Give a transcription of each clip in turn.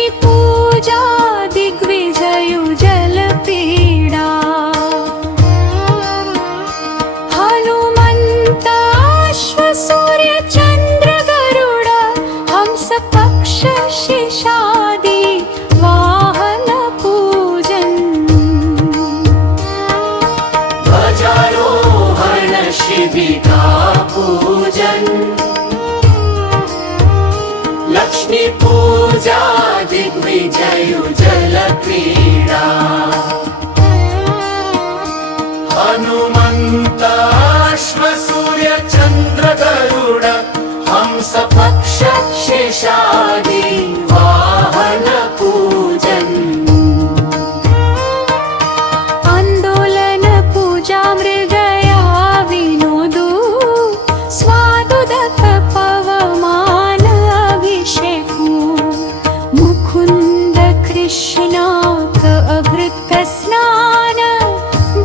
लक्ष्मी पूजा दिग्विजयुजल पीडा हनुमन्ताश्व सूर्य चन्द्र गरुड हंस पक्ष शेषादि वाहन पूजन ध्वजारोहण शिबिका पूजन लक्ष्मी पूजा दिग्विजयुजल क्रीडा हनुमन्ताश्व सूर्य चन्द्र गरुड हंस पक्ष शेषादि वाहन पूजन आंदोलन पूजा मृगया विनोदु स्वादुदक पवमान अभिषेकु मुकुंद कृष्णाक अभृत स्नान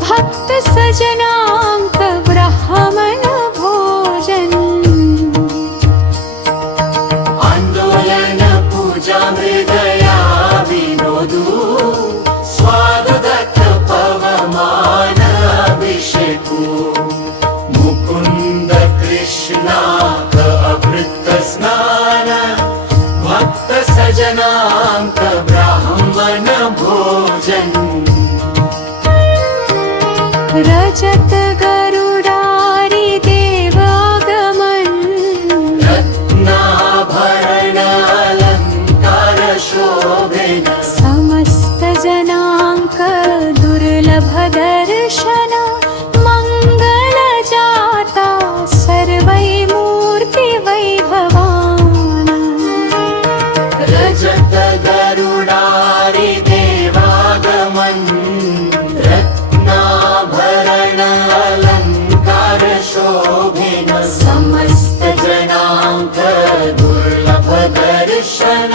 भक्त सजनांक ब्राह्मण भोजन आंदोलन पूजा मृगया विनोदु स्वादुदक पवमान अभिषेकु मुकुंद कृष्णाक अभृत स्नान भक्त सजनांक ब्राह्मण भोजन रजत गरुडारि देवागमन रत्नाभरण अलंकार शोभिन समस्त जनांक दुर्लभ दर्शन मंगल जाता सर्वै मूर्ति वैभवान रजत गरुडारि देवागमन रत्नाभरण अलंकार शोभिन समस्त जनांक दुर्लभ दर्शन